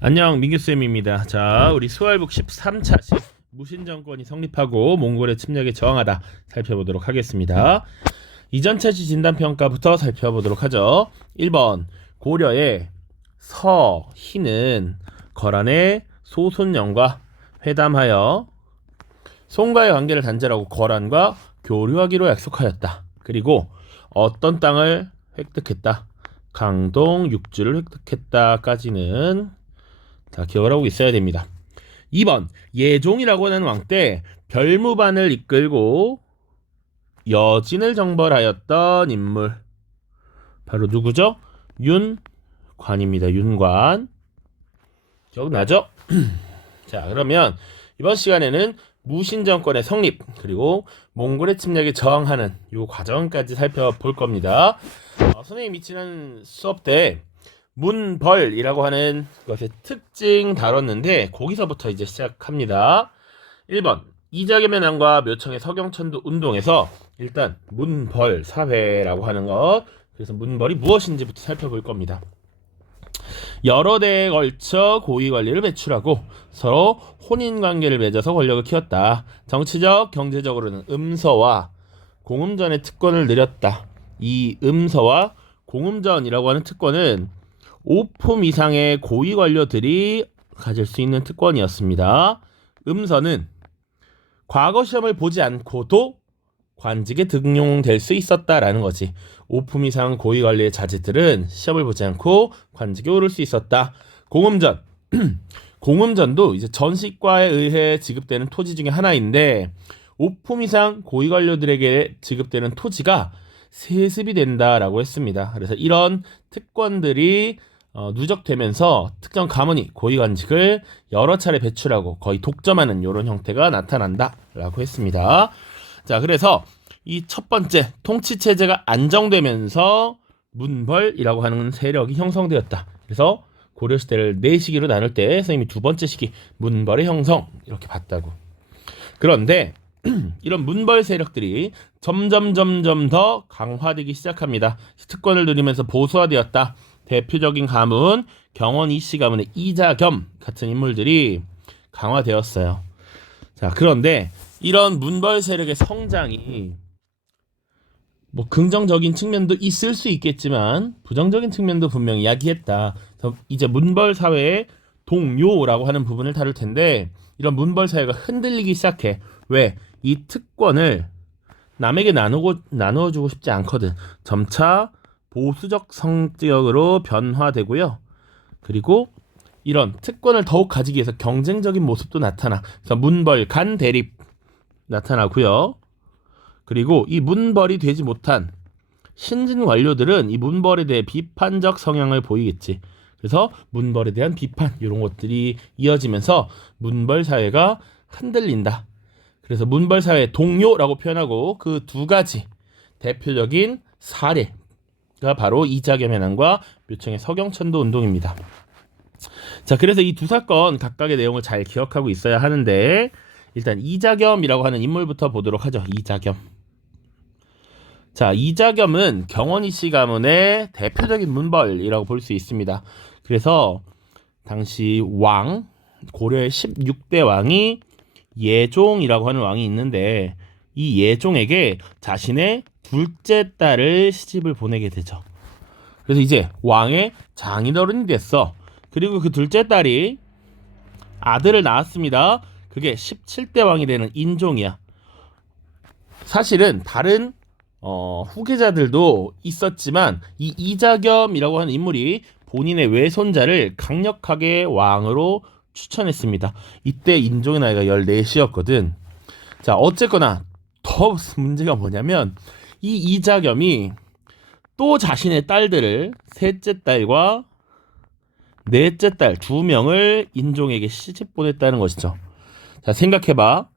안녕, 민규쌤입니다. 자, 우리 수월북 13차시 무신정권이 성립하고 몽골의 침략에 저항하다 살펴보도록 하겠습니다. 이전 차시 진단평가부터 살펴보도록 하죠. 1번 고려의 서희는 거란의 소손영과 회담하여 송과의 관계를 단절하고 거란과 교류하기로 약속하였다. 그리고 어떤 땅을 획득했다. 강동 6주를 획득했다까지는 기억을 하고 있어야 됩니다. 2번 예종이라고 하는 왕 때 별무반을 이끌고 여진을 정벌하였던 인물 바로 누구죠? 윤관입니다. 윤관 기억나죠? 자, 그러면 이번 시간에는 무신정권의 성립 그리고 몽골의 침략에 저항하는 이 과정까지 살펴볼 겁니다. 선생님이 지난 수업 때 문벌이라고 하는 것의 특징 다뤘는데 거기서부터 이제 시작합니다. 1번 이자겸의 묘청의 서경천도 운동에서 일단 문벌 사회라고 하는 것, 그래서 문벌이 무엇인지부터 살펴볼 겁니다. 여러 대에 걸쳐 고위관리를 배출하고 서로 혼인관계를 맺어서 권력을 키웠다. 정치적, 경제적으로는 음서와 공음전의 특권을 늘렸다. 이 음서와 공음전이라고 하는 특권은 5품 이상의 고위 관료들이 가질 수 있는 특권이었습니다. 음서는 과거 시험을 보지 않고도 관직에 등용될 수 있었다라는 거지. 5품 이상 고위 관리의 자제들은 시험을 보지 않고 관직에 오를 수 있었다. 공음전. 공음전도 이제 전시과에 의해 지급되는 토지 중에 하나인데 5품 이상 고위 관료들에게 지급되는 토지가 세습이 된다라고 했습니다. 그래서 이런 특권들이 누적되면서 특정 가문이 고위관직을 여러 차례 배출하고 거의 독점하는 이런 형태가 나타난다라고 했습니다. 자, 그래서 이 첫 번째 통치체제가 안정되면서 문벌이라고 하는 세력이 형성되었다. 그래서 고려시대를 4시기로 나눌 때 선생님이 두 번째 시기 문벌의 형성 이렇게 봤다고. 그런데 이런 문벌 세력들이 점점 더 강화되기 시작합니다. 특권을 누리면서 보수화되었다. 대표적인 가문 경원 이씨 가문의 이자겸 같은 인물들이 강화되었어요. 자, 그런데 이런 문벌 세력의 성장이 뭐 긍정적인 측면도 있을 수 있겠지만 부정적인 측면도 분명히 야기했다. 그래서 이제 문벌 사회의 동요라고 하는 부분을 다룰 텐데 이런 문벌 사회가 흔들리기 시작해. 왜? 이 특권을 남에게 나누어주고 싶지 않거든. 점차 보수적 성격으로 변화되고요. 그리고 이런 특권을 더욱 가지기 위해서 경쟁적인 모습도 나타나. 그래서 문벌 간 대립 나타나고요. 그리고 이 문벌이 되지 못한 신진 관료들은 이 문벌에 대해 비판적 성향을 보이겠지. 그래서 문벌에 대한 비판 이런 것들이 이어지면서 문벌 사회가 흔들린다. 그래서 문벌 사회의 동요라고 표현하고 그 두 가지 대표적인 사례가 바로 이자겸의 난과 묘청의 서경천도 운동입니다. 자, 그래서 이 두 사건 각각의 내용을 잘 기억하고 있어야 하는데 일단 이자겸이라고 하는 인물부터 보도록 하죠. 이자겸. 자, 이자겸은 경원이씨 가문의 대표적인 문벌이라고 볼 수 있습니다. 그래서 당시 왕, 고려의 16대 왕이 예종이라고 하는 왕이 있는데 이 예종에게 자신의 둘째 딸을 시집을 보내게 되죠. 그래서 이제 왕의 장인어른이 됐어. 그리고 그 둘째 딸이 아들을 낳았습니다. 그게 17대 왕이 되는 인종이야. 사실은 다른 후계자들도 있었지만 이 이자겸이라고 하는 인물이 본인의 외손자를 강력하게 왕으로 추천했습니다. 이때 인종의 나이가 14이었거든. 자, 어쨌거나 더 문제가 뭐냐면 이 이자겸이 또 자신의 딸들을 셋째 딸과 넷째 딸 2명을 인종에게 시집 보냈다는 것이죠. 자, 생각해봐.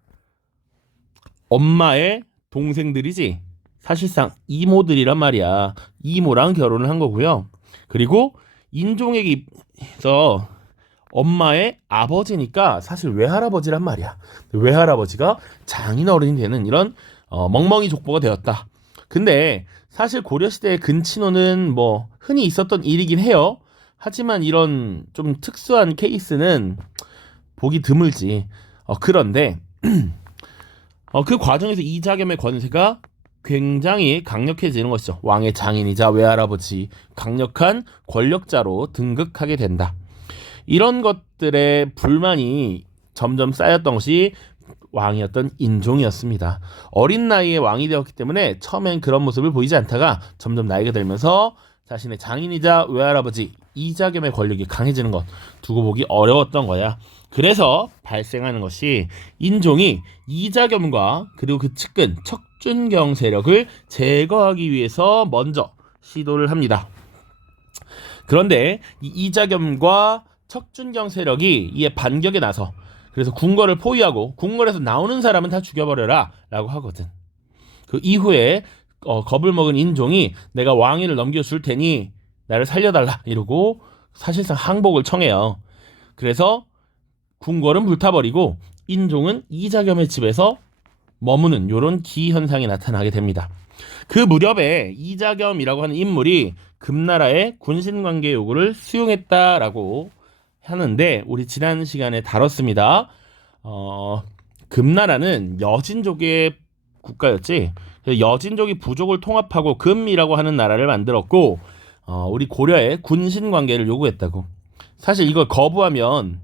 엄마의 동생들이지. 사실상 이모들이란 말이야. 이모랑 결혼을 한 거고요. 그리고 인종에게서 엄마의 아버지니까 사실 외할아버지란 말이야. 외할아버지가 장인어른이 되는 이런 멍멍이 족보가 되었다. 근데 사실 고려시대의 근친혼은 뭐 흔히 있었던 일이긴 해요. 하지만 이런 좀 특수한 케이스는 보기 드물지. 그런데 그 과정에서 이자겸의 권세가 굉장히 강력해지는 것이죠. 왕의 장인이자 외할아버지, 강력한 권력자로 등극하게 된다. 이런 것들의 불만이 점점 쌓였던 것이 왕이었던 인종이었습니다. 어린 나이에 왕이 되었기 때문에 처음엔 그런 모습을 보이지 않다가 점점 나이가 들면서 자신의 장인이자 외할아버지 이자겸의 권력이 강해지는 것 두고 보기 어려웠던 거야. 그래서 발생하는 것이 인종이 이자겸과 그리고 그 측근 척준경 세력을 제거하기 위해서 먼저 시도를 합니다. 그런데 이 이자겸과 척준경 세력이 이에 반격에 나서 그래서 궁궐을 포위하고 궁궐에서 나오는 사람은 다 죽여버려라 라고 하거든. 그 이후에 겁을 먹은 인종이 내가 왕위를 넘겨줄 테니 나를 살려달라 이러고 사실상 항복을 청해요. 그래서 궁궐은 불타버리고 인종은 이자겸의 집에서 머무는 이런 기현상이 나타나게 됩니다. 그 무렵에 이자겸이라고 하는 인물이 금나라의 군신관계 요구를 수용했다라고 하는데 우리 지난 시간에 다뤘습니다. 금나라는 여진족의 국가였지. 여진족이 부족을 통합하고 금이라고 하는 나라를 만들었고 우리 고려의 군신관계를 요구했다고. 사실 이걸 거부하면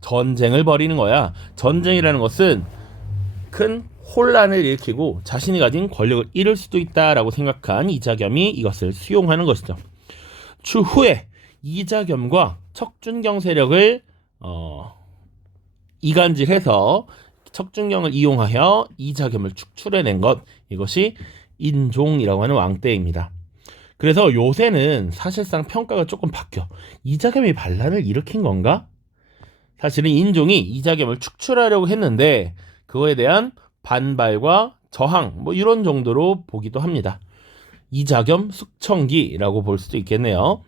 전쟁을 벌이는 거야. 전쟁이라는 것은 큰 혼란을 일으키고 자신이 가진 권력을 잃을 수도 있다라고 생각한 이자겸이 이것을 수용하는 것이죠. 추후에 이자겸과 척준경 세력을 이간질해서 척준경을 이용하여 이자겸을 축출해낸 것, 이것이 인종이라고 하는 왕때입니다. 그래서 요새는 사실상 평가가 조금 바뀌어. 이자겸이 반란을 일으킨 건가? 사실은 인종이 이자겸을 축출하려고 했는데 그거에 대한 반발과 저항 이런 정도로 보기도 합니다. 이자겸 숙청기라고 볼 수도 있겠네요.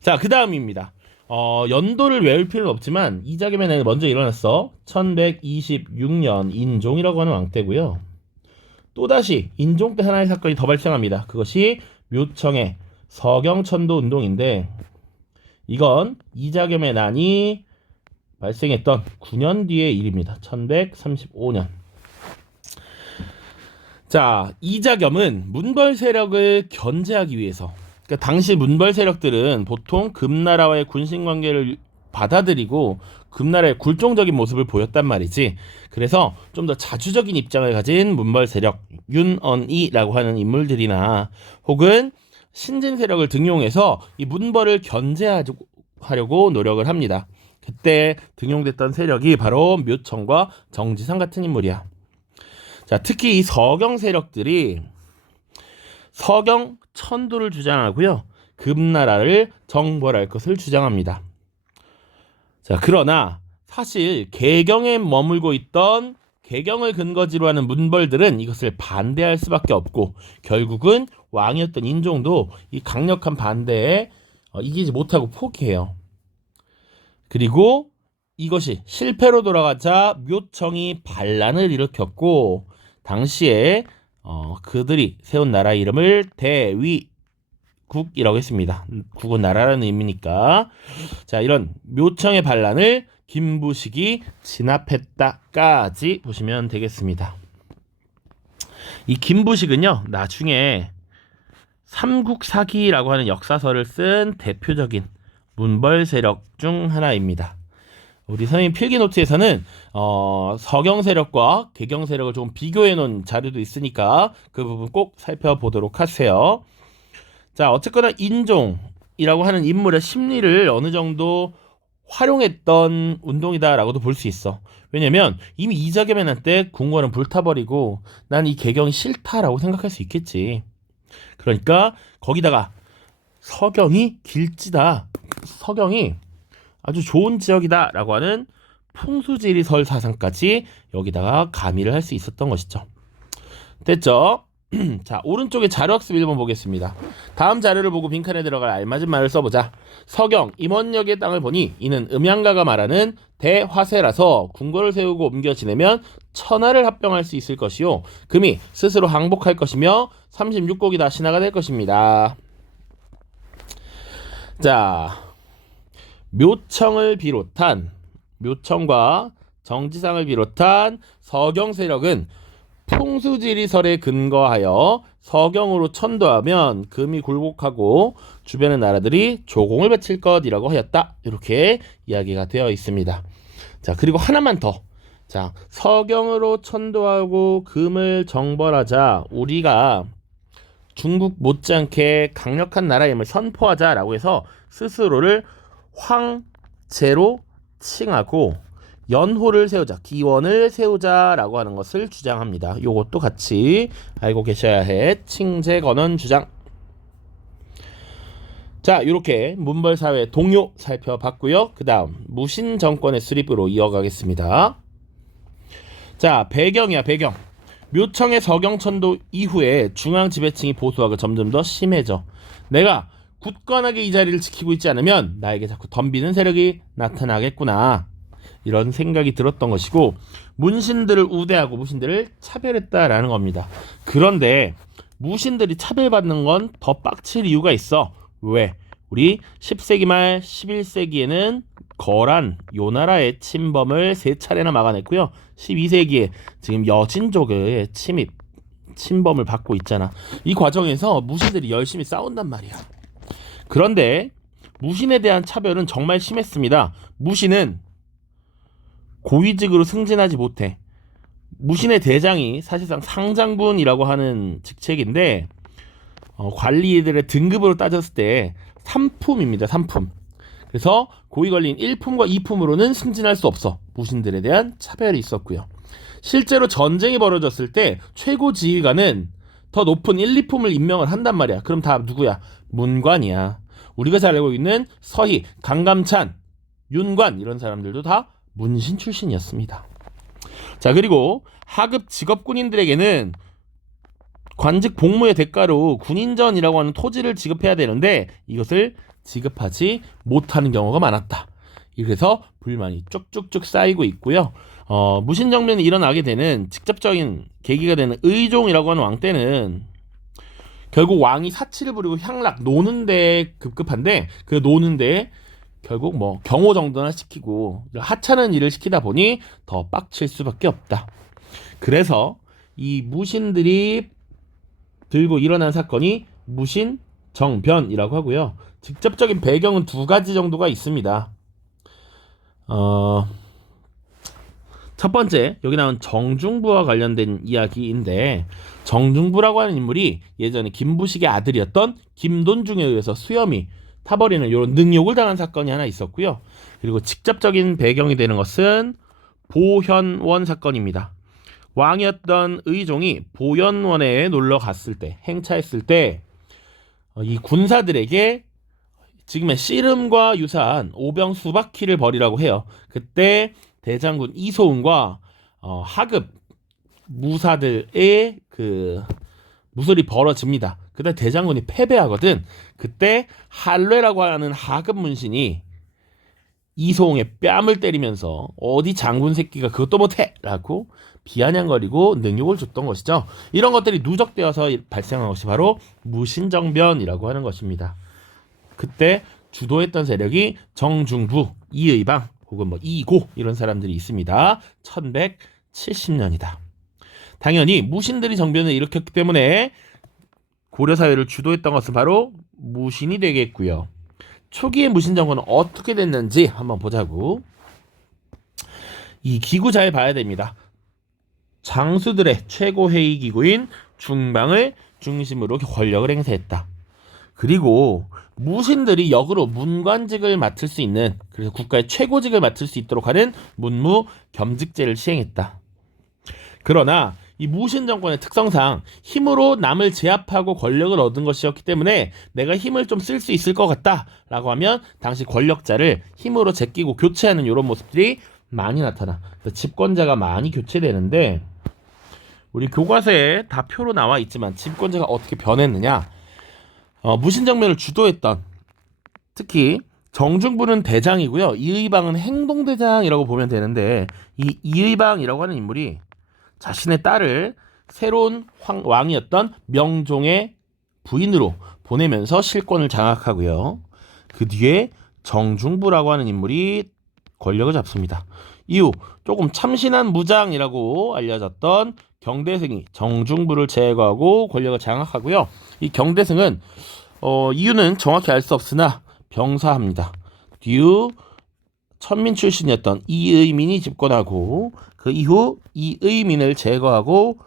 자, 그 다음입니다. 연도를 외울 필요는 없지만 이자겸의 나이는 먼저 일어났어. 1126년 인종이라고 하는 왕 때고요. 또다시 인종 때 하나의 사건이 더 발생합니다. 그것이 묘청의 서경천도 운동인데 이건 이자겸의 난이 발생했던 9년 뒤의 일입니다. 1135년. 자, 이자겸은 문벌 세력을 견제하기 위해서, 그러니까 당시 문벌 세력들은 보통 금나라와의 군신 관계를 받아들이고 금나라의 굴종적인 모습을 보였단 말이지. 그래서 좀 더 자주적인 입장을 가진 문벌 세력, 윤언이라고 하는 인물들이나 혹은 신진 세력을 등용해서 이 문벌을 견제하려고 노력을 합니다. 그때 등용됐던 세력이 바로 묘청과 정지상 같은 인물이야. 자, 특히 이 서경 세력들이 서경 천도를 주장하고요. 금나라를 정벌할 것을 주장합니다. 자, 그러나 사실 개경에 머물고 있던 개경을 근거지로 하는 문벌들은 이것을 반대할 수밖에 없고 결국은 왕이었던 인종도 이 강력한 반대에 이기지 못하고 포기해요. 그리고 이것이 실패로 돌아가자 묘청이 반란을 일으켰고 당시에 그들이 세운 나라 이름을 대위국이라고 했습니다. 국은 나라라는 의미니까. 자, 이런 묘청의 반란을 김부식이 진압했다까지 보시면 되겠습니다. 이 김부식은요, 나중에 삼국사기라고 하는 역사서를 쓴 대표적인 문벌 세력 중 하나입니다. 우리 선생님 필기 노트에서는 서경 세력과 개경 세력을 좀 비교해 놓은 자료도 있으니까 그 부분 꼭 살펴보도록 하세요. 자, 어쨌거나 인종이라고 하는 인물의 심리를 어느 정도 활용했던 운동이다라고도 볼 수 있어. 왜냐면 이미 이자겸의 난 때 궁궐은 불타버리고 난 이 개경이 싫다라고 생각할 수 있겠지. 그러니까 거기다가 서경이 길지다, 서경이 아주 좋은 지역이다 라고 하는 풍수지리설 사상까지 여기다가 가미를 할 수 있었던 것이죠. 됐죠? 자, 오른쪽에 자료학습 1번 보겠습니다. 다음 자료를 보고 빈칸에 들어갈 알맞은 말을 써보자. 서경 임원역의 땅을 보니 이는 음양가가 말하는 대화세라서 궁궐을 세우고 옮겨 지내면 천하를 합병할 수 있을 것이요 금이 스스로 항복할 것이며 36곡이 다 신하가 될 것입니다. 자, 묘청과 정지상을 비롯한 서경 세력은 풍수지리설에 근거하여 서경으로 천도하면 금이 굴복하고 주변의 나라들이 조공을 바칠 것이라고 하였다. 이렇게 이야기가 되어 있습니다. 자, 그리고 하나만 더. 자, 서경으로 천도하고 금을 정벌하자 우리가 중국 못지않게 강력한 나라임을 선포하자라고 해서 스스로를 황제로 칭하고 연호를 세우자, 기원을 세우자라고 하는 것을 주장합니다. 요것도 같이 알고 계셔야 해. 칭제건원 주장. 자, 이렇게 문벌사회 동요 살펴봤고요. 그 다음 무신 정권의 수립으로 이어가겠습니다. 자, 배경이야, 배경. 묘청의 서경천도 이후에 중앙 지배층이 보수하고 점점 더 심해져. 내가 굳건하게 이 자리를 지키고 있지 않으면 나에게 자꾸 덤비는 세력이 나타나겠구나. 이런 생각이 들었던 것이고, 문신들을 우대하고 무신들을 차별했다라는 겁니다. 그런데 무신들이 차별받는 건 더 빡칠 이유가 있어. 왜? 우리 10세기 말 11세기에는 거란 요나라의 침범을 3차례나 막아냈고요. 12세기에 지금 여진족의 침범을 받고 있잖아. 이 과정에서 무신들이 열심히 싸운단 말이야. 그런데 무신에 대한 차별은 정말 심했습니다. 무신은 고위직으로 승진하지 못해. 무신의 대장이 사실상 상장군이라고 하는 직책인데 관리들의 등급으로 따졌을 때 3품입니다. 3품. 그래서 고위 관리인 1품과 2품으로는 승진할 수 없어. 무신들에 대한 차별이 있었고요. 실제로 전쟁이 벌어졌을 때 최고 지휘관은 더 높은 1, 2품을 임명을 한단 말이야. 그럼 다 누구야? 문관이야. 우리가 잘 알고 있는 서희, 강감찬, 윤관 이런 사람들도 다 문신 출신이었습니다. 자, 그리고 하급 직업 군인들에게는 관직 복무의 대가로 군인전이라고 하는 토지를 지급해야 되는데 이것을 지급하지 못하는 경우가 많았다. 그래서 불만이 쭉쭉쭉 쌓이고 있고요. 무신정변이 일어나게 되는 직접적인 계기가 되는 의종이라고 하는 왕 때는 결국 왕이 사치를 부리고 향락 노는데 급급한데 그 노는데 결국 뭐 경호 정도나 시키고 하찮은 일을 시키다 보니 더 빡칠 수밖에 없다. 그래서 이 무신들이 들고 일어난 사건이 무신정변이라고 하고요. 직접적인 배경은 2가지 정도가 있습니다. 첫 번째, 여기 나온 정중부와 관련된 이야기인데 정중부라고 하는 인물이 예전에 김부식의 아들이었던 김돈중에 의해서 수염이 타버리는 이런 능욕을 당한 사건이 하나 있었고요. 그리고 직접적인 배경이 되는 것은 보현원 사건입니다. 왕이었던 의종이 보현원에 놀러 갔을 때, 행차했을 때 이 군사들에게 지금의 씨름과 유사한 오병 수박키를 벌이라고 해요. 그때 대장군 이소은과 하급 무사들의 그 무술이 벌어집니다. 그때 대장군이 패배하거든. 그때 할례라고 하는 하급 문신이 이소홍의 뺨을 때리면서 어디 장군 새끼가 그것도 못해! 라고 비아냥거리고 능욕을 줬던 것이죠. 이런 것들이 누적되어서 발생한 것이 바로 무신정변이라고 하는 것입니다. 그때 주도했던 세력이 정중부, 이의방 혹은 뭐 이고 이런 사람들이 있습니다. 1170년이다. 당연히 무신들이 정변을 일으켰기 때문에 고려사회를 주도했던 것은 바로 무신이 되겠고요. 초기의 무신정권은 어떻게 됐는지 한번 보자고. 이 기구 잘 봐야 됩니다. 장수들의 최고회의 기구인 중방을 중심으로 권력을 행사했다. 그리고 무신들이 역으로 문관직을 맡을 수 있는, 그래서 국가의 최고직을 맡을 수 있도록 하는 문무 겸직제를 시행했다. 그러나 이 무신 정권의 특성상 힘으로 남을 제압하고 권력을 얻은 것이었기 때문에 내가 힘을 좀 쓸 수 있을 것 같다라고 하면 당시 권력자를 힘으로 제끼고 교체하는 이런 모습들이 많이 나타나. 집권자가 많이 교체되는데 우리 교과서에 다 표로 나와 있지만 집권자가 어떻게 변했느냐. 무신정변을 주도했던, 특히 정중부는 대장이고요. 이의방은 행동대장이라고 보면 되는데 이 이의방이라고 하는 인물이 자신의 딸을 새로운 왕이었던 명종의 부인으로 보내면서 실권을 장악하고요. 그 뒤에 정중부라고 하는 인물이 권력을 잡습니다. 이후 조금 참신한 무장이라고 알려졌던 경대승이 정중부를 제거하고 권력을 장악하고요. 이 경대승은 이유는 정확히 알 수 없으나 병사합니다. 뒤후 천민 출신이었던 이의민이 집권하고 그 이후 이의민을 제거하고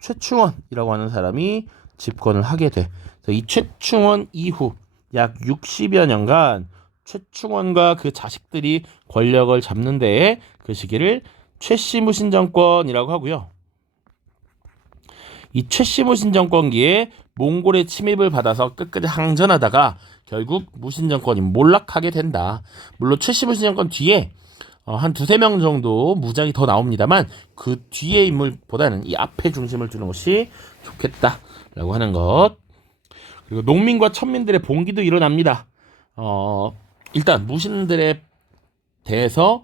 최충원이라고 하는 사람이 집권을 하게 돼. 이 최충원 이후 약 60여 년간 최충원과 그 자식들이 권력을 잡는 데에 그 시기를 최씨무신 정권이라고 하고요. 이 최씨무신 정권기에 몽골의 침입을 받아서 끝까지 항전하다가 결국 무신 정권이 몰락하게 된다. 물론 최씨무신 정권 뒤에 한 두세 명 정도 무장이 더 나옵니다만 그 뒤의 인물보다는 이 앞에 중심을 두는 것이 좋겠다라고 하는 것. 그리고 농민과 천민들의 봉기도 일어납니다. 일단 무신들에 대해서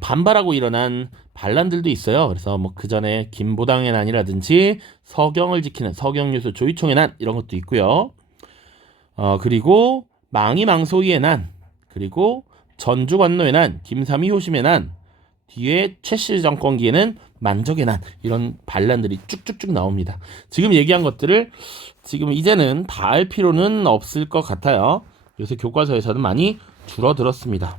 반발하고 일어난 반란들도 있어요. 그래서 뭐 그 전에 김보당의 난이라든지 서경을 지키는 서경유수 조이총의 난 이런 것도 있고요. 그리고 망이망소이의 난, 그리고 전주관노의 난, 김삼이 효심의 난, 뒤에 최씨 정권기에는 만적의 난 이런 반란들이 쭉쭉쭉 나옵니다. 지금 얘기한 것들을 지금 이제는 다 알 필요는 없을 것 같아요. 그래서 교과서에서는 많이 줄어들었습니다.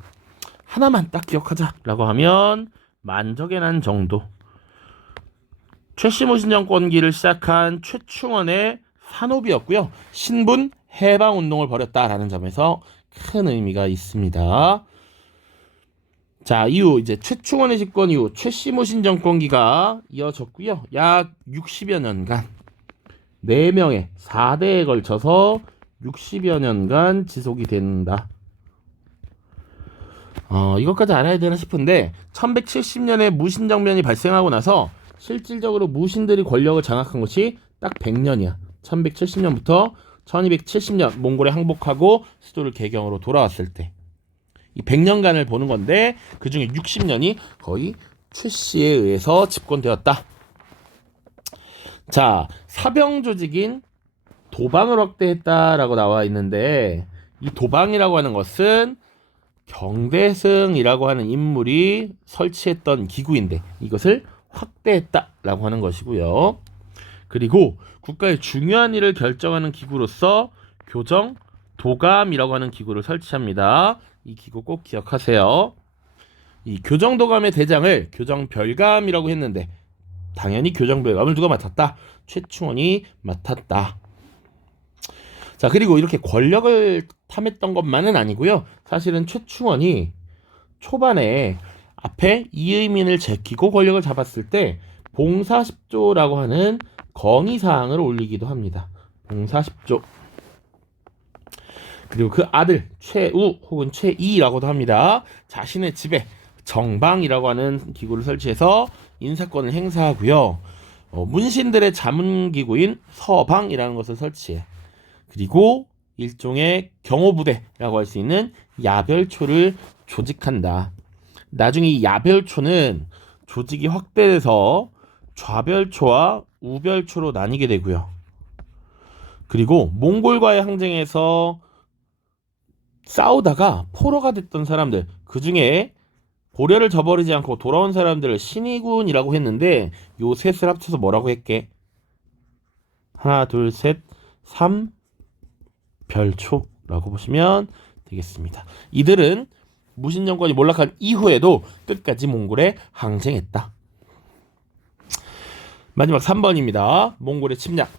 하나만 딱 기억하자라고 하면 만적의 난 정도. 최씨무신 정권기를 시작한 최충원의 산업이었고요. 신분 해방운동을 벌였다라는 점에서 큰 의미가 있습니다. 자, 이후 이제 최충원의 집권 이후 최씨무신 정권기가 이어졌고요. 약 60여 년간 4명의 4대에 걸쳐서 60여 년간 지속이 된다. 이것까지 알아야 되나 싶은데 1170년에 무신정변이 발생하고 나서 실질적으로 무신들이 권력을 장악한 것이 딱 100년이야. 1170년부터 1270년 몽골에 항복하고 수도를 개경으로 돌아왔을 때 이 100년간을 보는 건데 그 중에 60년이 거의 최씨에 의해서 집권되었다. 자, 사병 조직인 도방을 확대했다라고 나와 있는데 이 도방이라고 하는 것은 경대승이라고 하는 인물이 설치했던 기구인데 이것을 확대했다라고 하는 것이고요. 그리고 국가의 중요한 일을 결정하는 기구로서 교정 도감이라고 하는 기구를 설치합니다. 이 기구 꼭 기억하세요. 이 교정도감의 대장을 교정별감이라고 했는데 당연히 교정별감을 누가 맡았다? 최충원이 맡았다. 자, 그리고 이렇게 권력을 탐했던 것만은 아니고요. 사실은 최충원이 초반에 앞에 이의민을 제끼고 권력을 잡았을 때 봉사십조라고 하는 건의사항을 올리기도 합니다. 봉사십조. 그리고 그 아들 최우 혹은 최이라고도 합니다. 자신의 집에 정방이라고 하는 기구를 설치해서 인사권을 행사하고요. 문신들의 자문기구인 서방이라는 것을 설치해. 그리고 일종의 경호부대라고 할 수 있는 야별초를 조직한다. 나중에 이 야별초는 조직이 확대돼서 좌별초와 우별초로 나뉘게 되고요. 그리고 몽골과의 항쟁에서 싸우다가 포로가 됐던 사람들, 그 중에 고려를 저버리지 않고 돌아온 사람들을 신의군이라고 했는데 요 셋을 합쳐서 뭐라고 했게? 하나, 둘, 셋, 3별초라고 보시면 되겠습니다. 이들은 무신정권이 몰락한 이후에도 끝까지 몽골에 항쟁했다. 마지막 3번입니다. 몽골의 침략.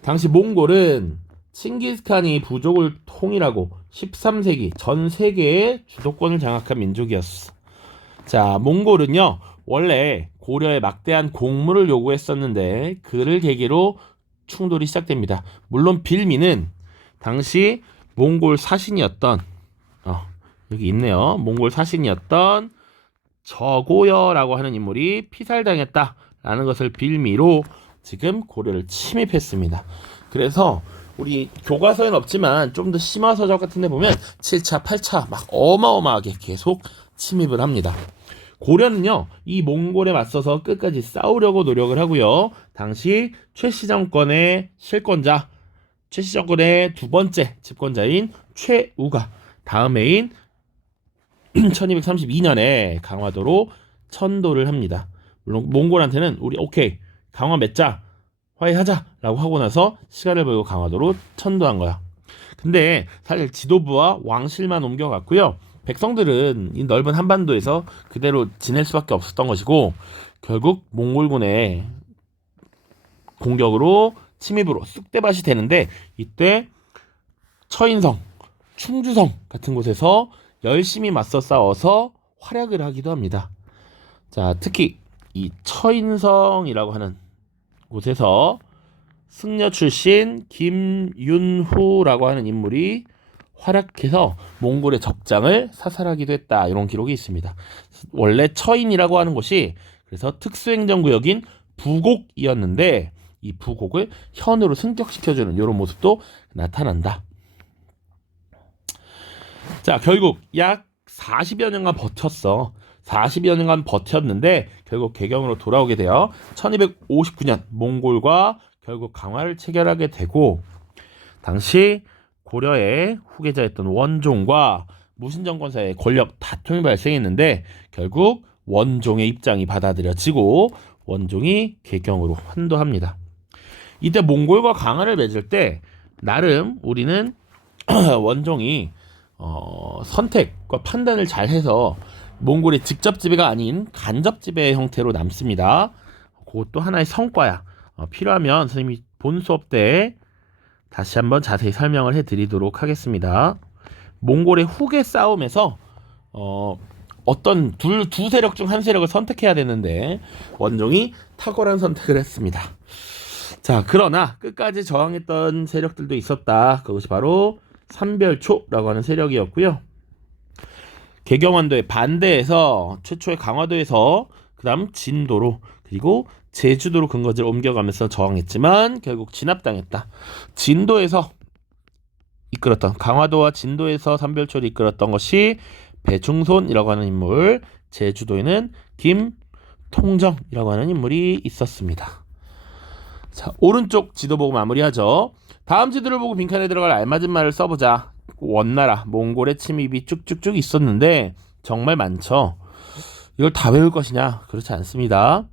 당시 몽골은 칭기스칸이 부족을 통일하고 13세기 전 세계의 주도권을 장악한 민족이었어. 자, 몽골은요 원래 고려에 막대한 공물을 요구했었는데 그를 계기로 충돌이 시작됩니다. 물론 빌미는 당시 몽골 사신이었던 여기 있네요. 몽골 사신이었던 저고여라고 하는 인물이 피살당했다라는 것을 빌미로 지금 고려를 침입했습니다. 그래서 우리 교과서에는 없지만 좀 더 심화서적 같은 데 보면 7차, 8차 막 어마어마하게 계속 침입을 합니다. 고려는요 이 몽골에 맞서서 끝까지 싸우려고 노력을 하고요. 당시 최씨 정권의 실권자, 최씨 정권의 두 번째 집권자인 최우가 다음 해인 1232년에 강화도로 천도를 합니다. 물론 몽골한테는 우리 오케이 강화 맺자 화해하자라고 하고 나서 시간을 벌고 강화도로 천도한 거야. 근데 사실 지도부와 왕실만 옮겨갔고요. 백성들은 이 넓은 한반도에서 그대로 지낼 수밖에 없었던 것이고 결국 몽골군의 공격으로 침입으로 쑥대밭이 되는데 이때 처인성, 충주성 같은 곳에서 열심히 맞서 싸워서 활약을 하기도 합니다. 자, 특히 이 처인성이라고 하는 곳에서 승려 출신 김윤후라고 하는 인물이 활약해서 몽골의 적장을 사살하기도 했다. 이런 기록이 있습니다. 원래 처인이라고 하는 곳이 그래서 특수행정구역인 부곡이었는데 이 부곡을 현으로 승격시켜주는 이런 모습도 나타난다. 자, 결국 약 40여 년간 버텼어. 40여 년간 버텼는데 결국 개경으로 돌아오게 되어 1259년 몽골과 결국 강화를 체결하게 되고 당시 고려의 후계자였던 원종과 무신정권 사이의 권력 다툼이 발생했는데 결국 원종의 입장이 받아들여지고 원종이 개경으로 환도합니다. 이때 몽골과 강화를 맺을 때 나름 우리는 원종이 선택과 판단을 잘 해서 몽골의 직접 지배가 아닌 간접 지배 형태로 남습니다. 그것도 하나의 성과야. 필요하면 선생님이 본 수업 때 다시 한번 자세히 설명을 해드리도록 하겠습니다. 몽골의 후계 싸움에서 어떤 두 세력 중 한 세력을 선택해야 되는데 원종이 탁월한 선택을 했습니다. 자, 그러나 끝까지 저항했던 세력들도 있었다. 그것이 바로 삼별초라고 하는 세력이었고요. 개경환도에 반대해서 최초의 강화도에서 그 다음 진도로 그리고 제주도로 근거지를 옮겨가면서 저항했지만 결국 진압당했다. 진도에서 이끌었던 강화도와 진도에서 삼별초를 이끌었던 것이 배중손이라고 하는 인물, 제주도에는 김통정이라고 하는 인물이 있었습니다. 자, 오른쪽 지도 보고 마무리하죠. 다음 지도를 보고 빈칸에 들어갈 알맞은 말을 써보자. 원나라, 몽골의 침입이 쭉쭉쭉 있었는데 정말 많죠. 이걸 다 외울 것이냐? 그렇지 않습니다.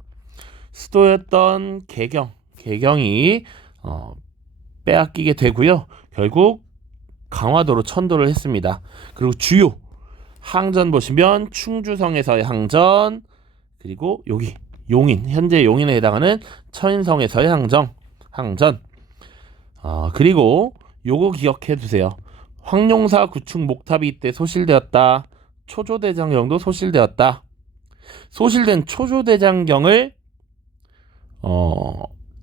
수도였던 개경이 빼앗기게 되고요. 결국 강화도로 천도를 했습니다. 그리고 주요 항전 보시면 충주성에서의 항전, 그리고 여기 용인, 현재 용인에 해당하는 처인성에서의 항전. 그리고 요거 기억해 두세요. 황룡사 구축 목탑이 이때 소실되었다. 초조대장경도 소실되었다. 소실된 초조대장경을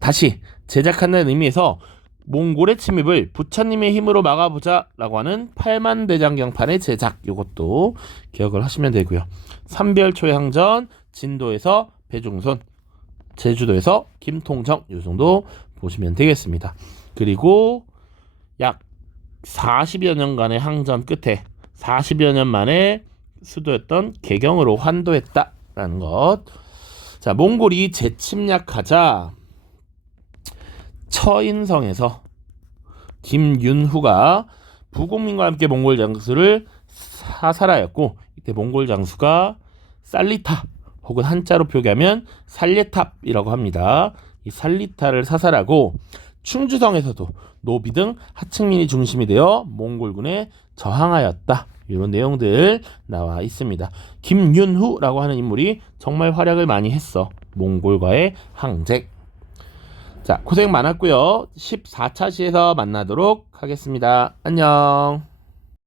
다시 제작한다는 의미에서 몽골의 침입을 부처님의 힘으로 막아보자 라고 하는 팔만대장경판의 제작, 이것도 기억을 하시면 되고요. 삼별초의 항전, 진도에서 배중손, 제주도에서 김통정, 이 정도 보시면 되겠습니다. 그리고 약 40여 년간의 항전 끝에 40여 년 만에 수도였던 개경으로 환도했다라는 것. 자, 몽골이 재침략하자 처인성에서 김윤후가 부국민과 함께 몽골 장수를 사살하였고 이때 몽골 장수가 살리탑 혹은 한자로 표기하면 살예탑이라고 합니다. 이 살리타를 사살하고 충주성에서도 노비 등 하층민이 중심이 되어 몽골군에 저항하였다. 이런 내용들 나와 있습니다. 김윤후라고 하는 인물이 정말 활약을 많이 했어. 몽골과의 항쟁. 자, 고생 많았고요. 14차 시에서 만나도록 하겠습니다. 안녕.